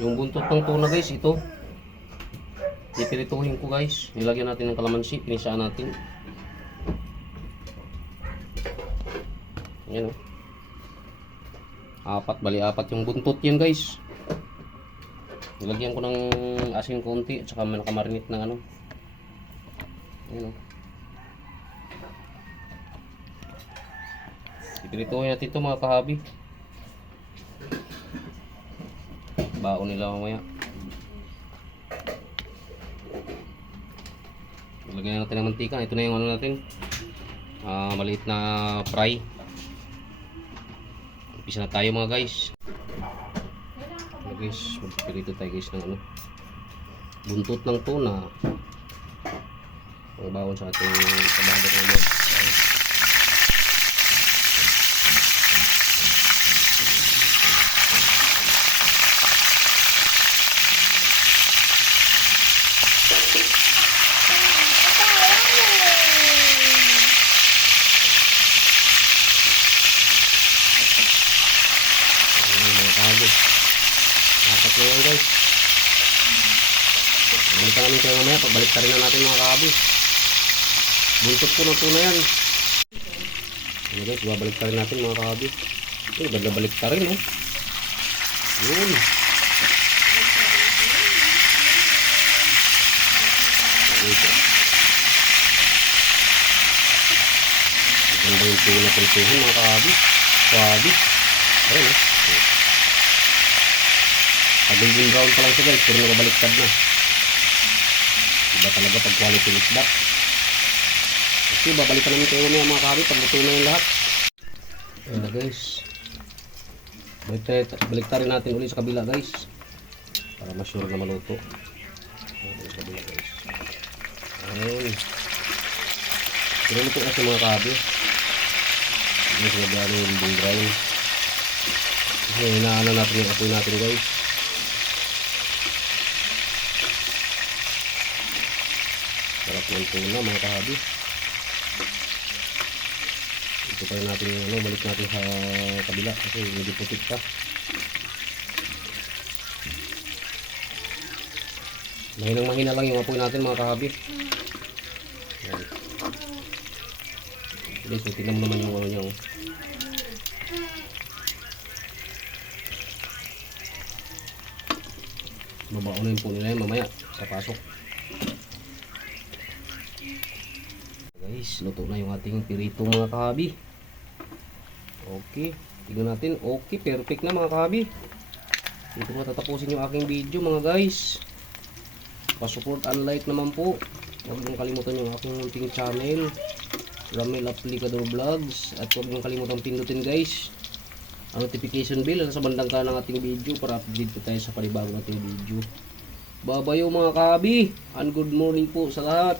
Yung buntot ng tuna guys, ito. Pipirituhin ko guys. Nilagyan natin ng kalamansi, pinisaan natin. Ayan o. Bali-apat yung buntot yan guys. Nilagyan ko ng asin konti at saka nakamarinate ng ano. Ayan o. Pipirituhin natin ito mga kahabi. Baon nila mamaya. Lagyan natin ng mantika. Ito na yung ano natin, maliit na fry. Umpisa na tayo mga guys. Guys, magpipirito tayo guys ng ano, buntot ng tuna. Ang baon sa ating kabahadot naman. Dapat na yan guys. Balikan namin kayo mamaya. Pagbalik na rin na natin mga kahabi. Buntot po ng tuna yan. Ano guys, babalik na rin natin mga kahabi. Ito, gagabalik na rin oh. Yun. Ganda yung tuna pintuhin mga kahabi. Kahabi. Ayun oh. Golden brown pa lang siya guys, pero nakabaliktad na. Iba talaga pag quality is that. Kasi babalikan namin kayo mamaya mga kahabi pag luto na yung lahat. Ayan na guys. Baliktarin natin ulit sa kabila guys, para ma-sure na maluto. Ayan sa kabila guys. Ayan. Pero luto kasi mga kahabi. Hindi sila gano'n yung golden brown. Kasi hinaano natin yung apoy natin guys. Sarap ng tuna mga kahabi. Ito pa rin natin yung ano, balik natin sa kabila kasi hindi putik pa. Mahinang-mahina lang yung apoy natin mga kahabi. Ayan. Guys, so, tingnan mo naman yung ano niya oh. Babaunin po nila yan mamaya sa pasok. Guys, luto na yung ating pirito mga kahabi. Okay, tignan natin. Okay, perfect na mga kahabi. Dito ko tatapusin yung aking video mga guys. Pa-support and like naman po. Huwag niyong kalimutan yung aking munting channel, Ramel Aplicador Vlogs. At huwag niyong kalimutan pindutin guys ang notification bell sa bandang kanan ng ating video para update po tayo sa panibagong ating video. Babayo mga kahabi, and good morning po sa lahat.